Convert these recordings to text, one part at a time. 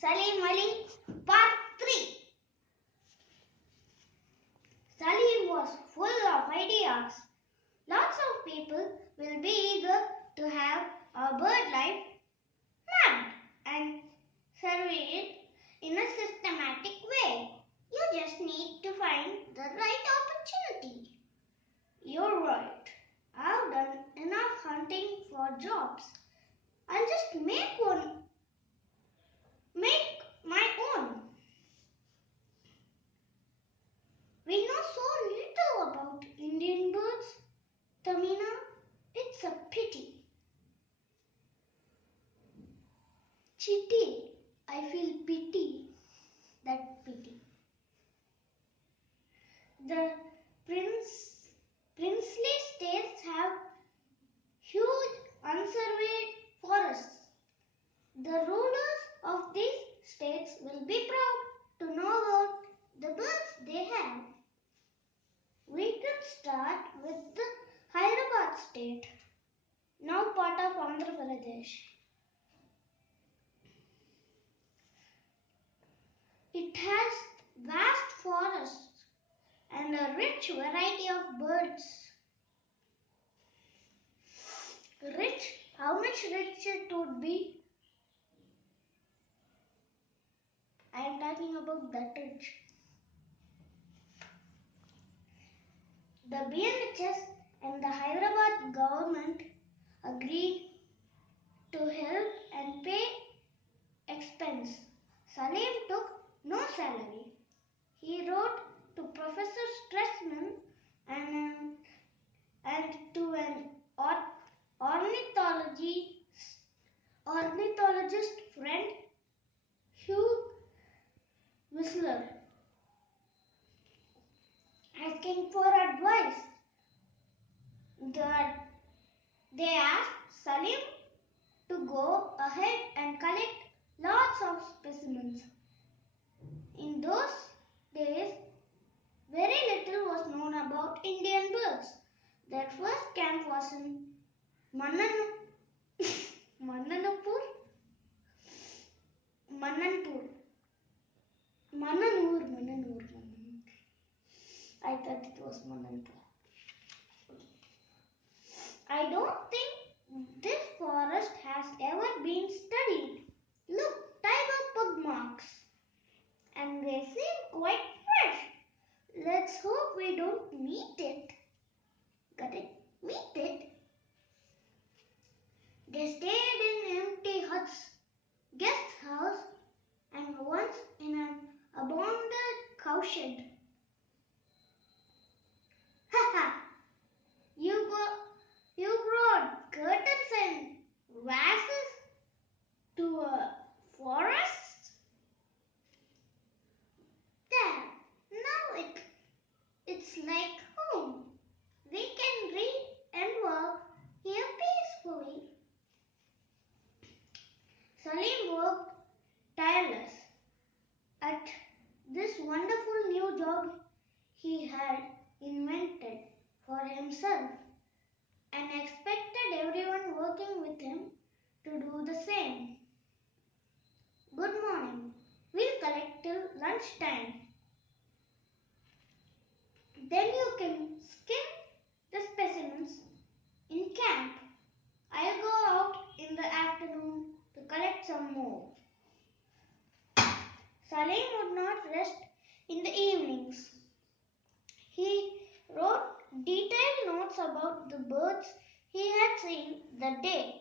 Salim Ali, Part 3. Salim was full of ideas. Lots of people will be eager to have a bird life mapped and survey it in a systematic way. You just need to find the right opportunity. You're right. I've done enough hunting for jobs. I'll just make my own. We know so little about Indian birds, Tamina. It's a pity. Chitty, I feel pity. That pity. The princely states have huge unsurveyed forests. The rulers of these states will be proud to know about the birds they have. We can start with the Hyderabad state, now part of Andhra Pradesh. It has vast forests and a rich variety of birds. Rich? How much rich it would be? I am talking about that rich. The BNHS and the Hyderabad government agreed to help and pay expense. Salim took no salary. He wrote to Professor Stressman and to an ornithologist friend, Hugh Whistler, asking for advice. They asked Salim to go ahead and collect lots of specimens. In those days, very little was known about Indian birds. Their first camp was in Mananpur. I thought it was Mananpur. I don't think this forest has ever been studied. Look, tiger pug marks. And they seem quite fresh. Let's hope we don't meet it. Got it? Meet it. They stayed in empty huts, guest house, and once in an abandoned cowshed. Haha! You brought curtains and vases to a forest? There, now it's like home. We can read and work here peacefully. Salim worked tireless at this wonderful new job he had invented for himself and expected everyone working with him to do the same. Good morning. We'll collect till lunchtime. Then you can skim the specimens in camp. I'll go out in the afternoon to collect some more. Salim would not rest in the evenings. He wrote detailed notes about the birds he had seen that day.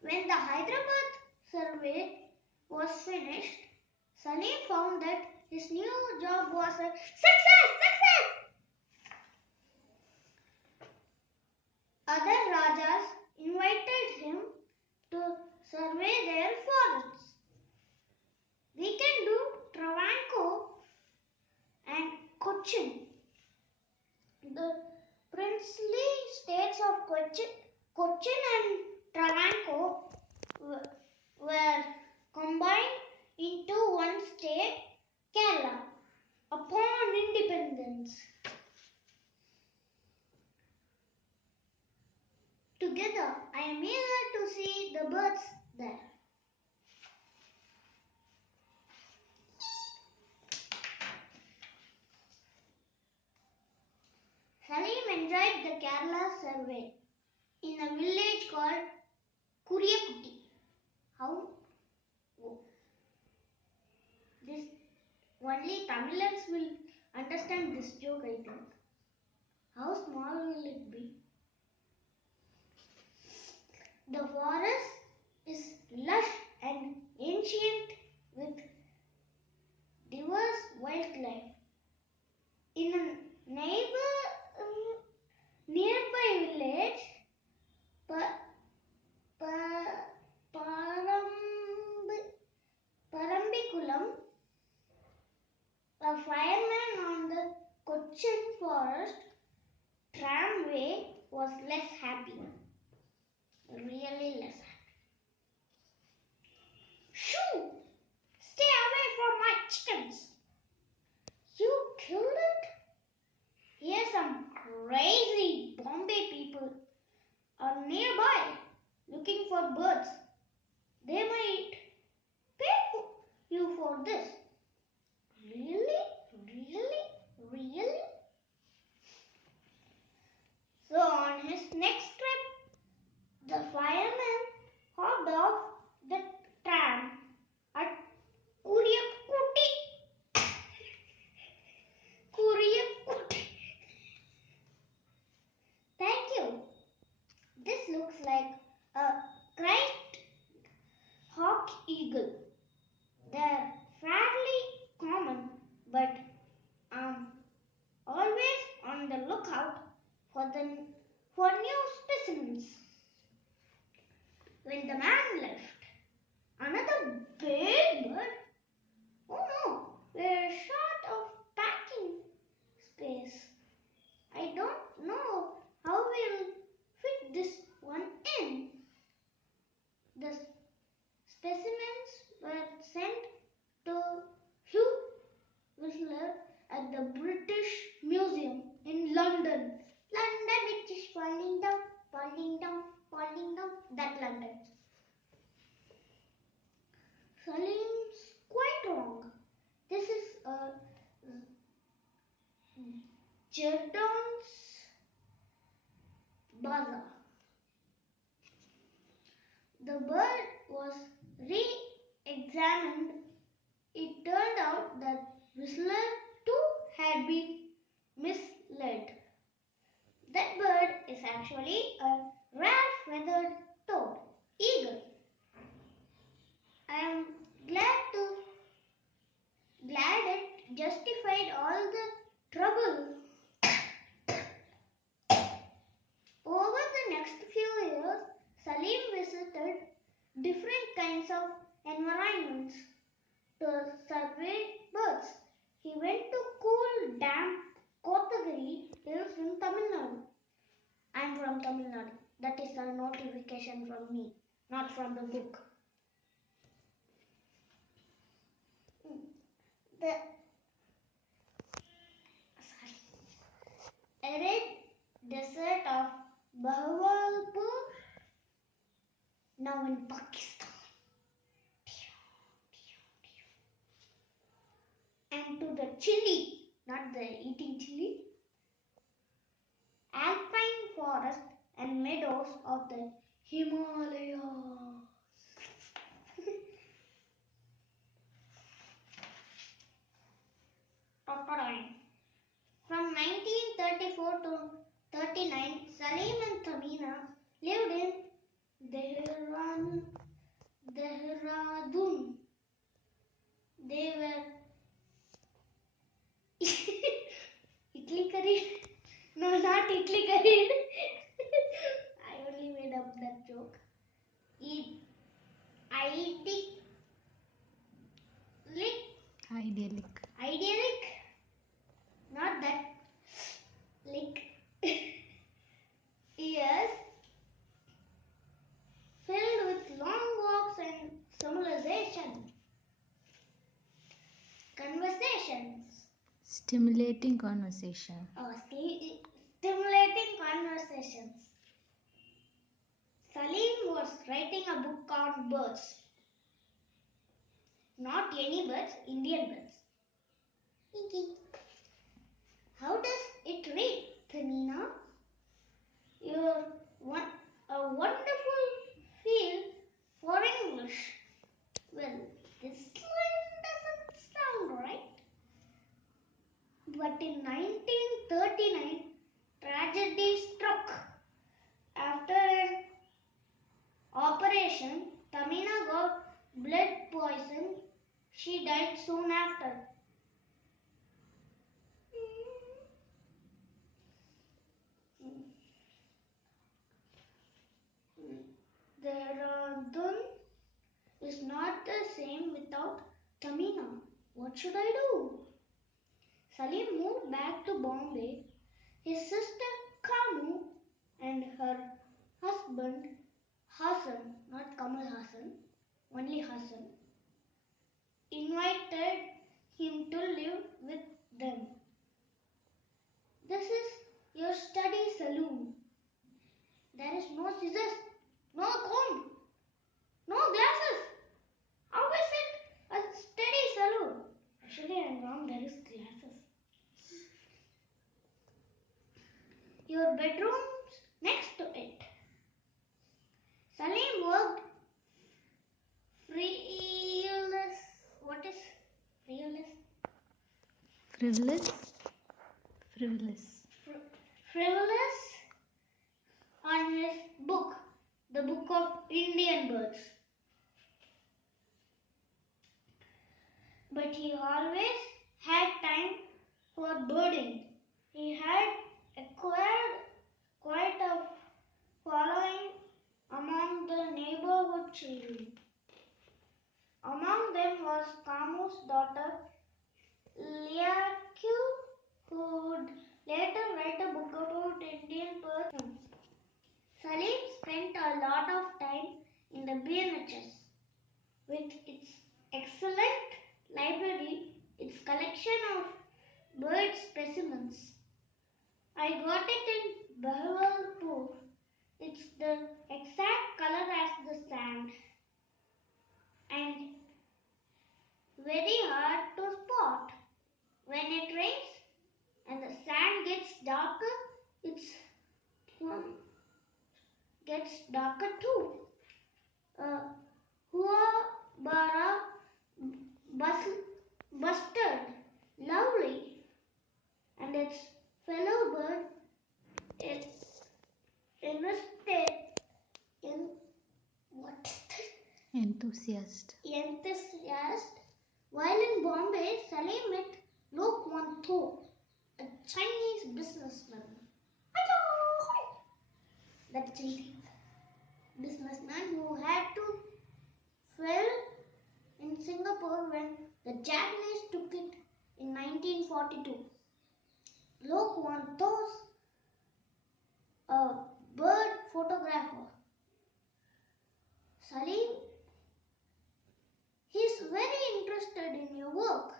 When the Hyderabad survey was finished, Salim found that his new job was a success! Other Rajas invited him to survey their forests. We can do Travancore and Cochin. The princely states of Cochin and Travancore were combined into one state, Kerala, upon independence. Together, I am eager to see the birds there. Kerala survey in a village called Kuriyakutti. How? Oh, this only Tamilians will understand this joke, I think. How small will it be? The forest is lush and ancient with diverse wildlife. In a nearby village, Parambikulam, a fireman on the Cochin Forest tramway was less happy. Really less happy. Shoo! Stay away from my chickens! You killed it? Here some crazy Bombay people are nearby looking for birds. They might pay you for this. Really? So on his next trip, the fireman hopped off the tram at Kuriyakutti. Thank you. This looks like a great hawk eagle. They're fairly common, but I'm always on the lookout for new specimens. When the man left, another big bird. Oh no, we're short of packing space. I don't know how we'll fit this one in. The specimens were sent to Hugh Whistler at the British Museum in London. London, which is falling down, that London. Salim's quite wrong. This is a Jerdon's bazaar. The bird was re-examined. It turned out that Whistler too had been misled. That bird is actually a rare feathered toad, eagle. I am glad it justified all the trouble. Over the next few years, Salim visited different kinds of environments to survey birds. He went to cool, damp Kotagiri hills in Tamil Nadu. I am from Tamil Nadu. That is a notification from me, not from the book. The arid desert of Bahawalpur, now in Pakistan. And to the chili, not the eating chili, alpine forest and meadows of the Himalayas. From 1934 to 39, Salim and Tamina lived in Dehradun. They were Italy curry. No, not Italy curry. I only made up that joke. Idyllic. Not that lick. Years filled with long walks and conversations. Stimulating conversation. Stimulating conversations. Salim was writing a book on birds. Not any birds, Indian birds. Thinking. How does it read, Tanina? She died soon after. Dehradun is not the same without Tamina. What should I do? Salim moved back to Bombay. His sister Kamu and her husband Hassan, not Kamal Hassan, only Hassan, invited him to live with them. This is your study saloon. There is no scissors, no comb, no glasses. How is it a study saloon? Actually, I am wrong. There is glasses. Your bedroom's next to it. Salim worked frivolous. What is frivolous? Frivolous. Frivolous. Frivolous on his book, the Book of Indian Birds. But he always had time for birding. He had acquired quite a following among the neighborhood children. Among them was Kamu's daughter Liaku, who would later write a book about Indian birds. Salim spent a lot of time in the BNHS. With its excellent library, its collection of bird specimens. I got it in Bahawalpur. It's the exact color as the sand and very hard to spot. When it rains and the sand gets darker, it gets darker too. Huabara bustard, lovely, and its fellow bird is in a state in what Enthusiast. enthusiast. While in Bombay, Salim met Lok Wan Tho, a Chinese businessman. That Chinese businessman who had to fell in Singapore when the Japanese took it in 1942. Lok Wan Tho's a bird photographer. Salim, he's very interested in your work.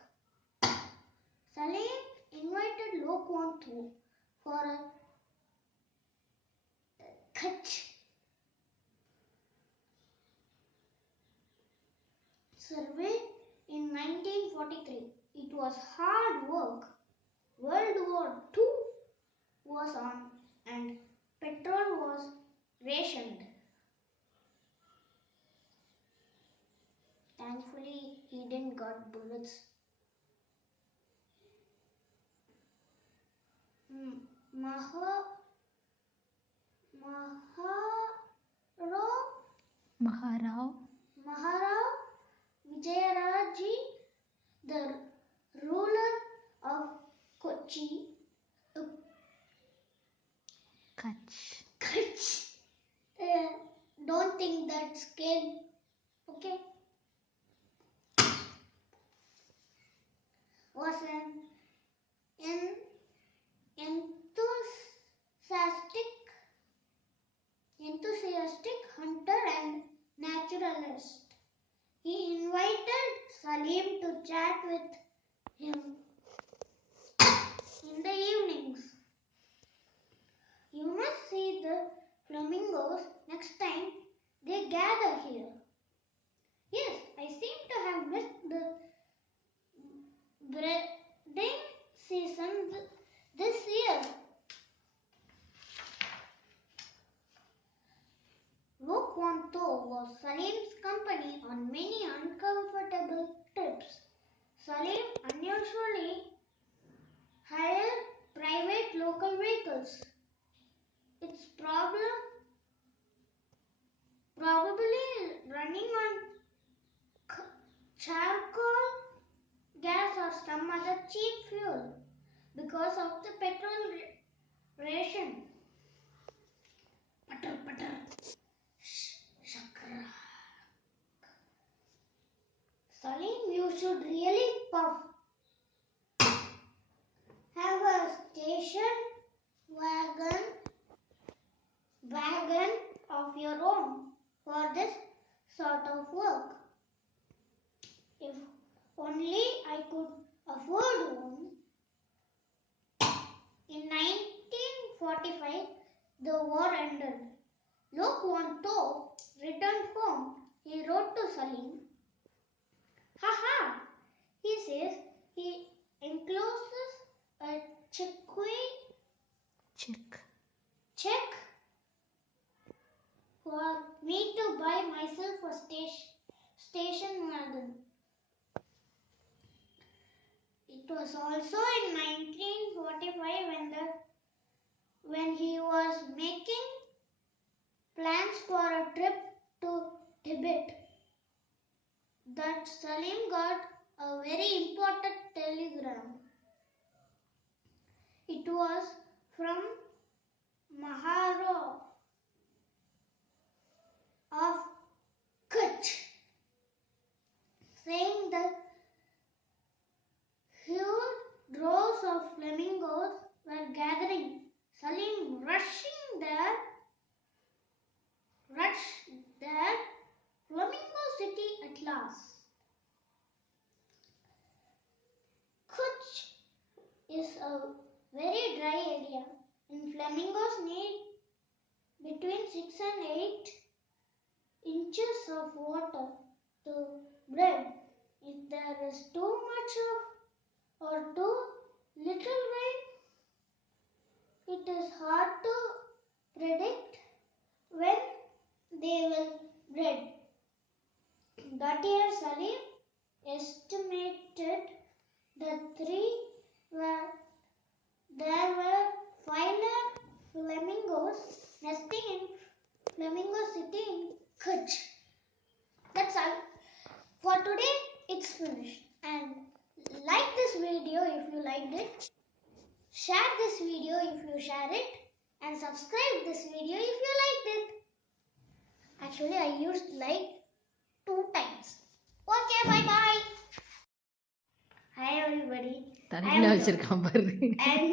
Salim invited Lok Wan Tho for a Kutch survey in 1943. It was hard work. World War II was on and petrol was rationed. Thankfully, he didn't got bullets. Maharav Maharav. Vijayaraji, the ruler of Kochi, Kutch. don't think that's scared. Okay. Was an enthusiastic hunter and naturalist. He invited Salim to chat with him in the evenings. You must see the flamingos next time they gather here. Yes, I seem to have missed the breeding season this year. Lok Wan Tho was Salim's company on many uncomfortable trips. Salim unusually hired private local vehicles. Its probably running on charcoal gas or some other cheap fuel because of the petrol ration. Butter, butter. Shakra. Salim, you should really puff. Have a station wagon of your own for this sort of work. If only I could afford one. In 1945, the war ended. Lok Wanto returned home. He wrote to Salim. Haha, he says he encloses a check for me to buy myself a station wagon. It was also in 1945 when he was making plans for a trip to Tibet that Salim got a very important telegram. It was from Maharo of Kutch saying that huge droves of flamingos were gathering. Salim rushed there, Flamingo City at last. Kutch is a very dry area, and flamingos need between 6 and 8 inches of water to breed. If there is too much of or too little rain, it is hard to predict when they will breed. That year Salim estimated that there were 5 lakh flamingos nesting in Flamingo City in Kutch. That's all. For today, it's finished. And like this video if you liked it. Share this video if you share it. And subscribe this video if you liked it. Actually, I used like 2 times. Okay, bye bye. Hi everybody. தலையில வச்சிருக்கான் பாரு And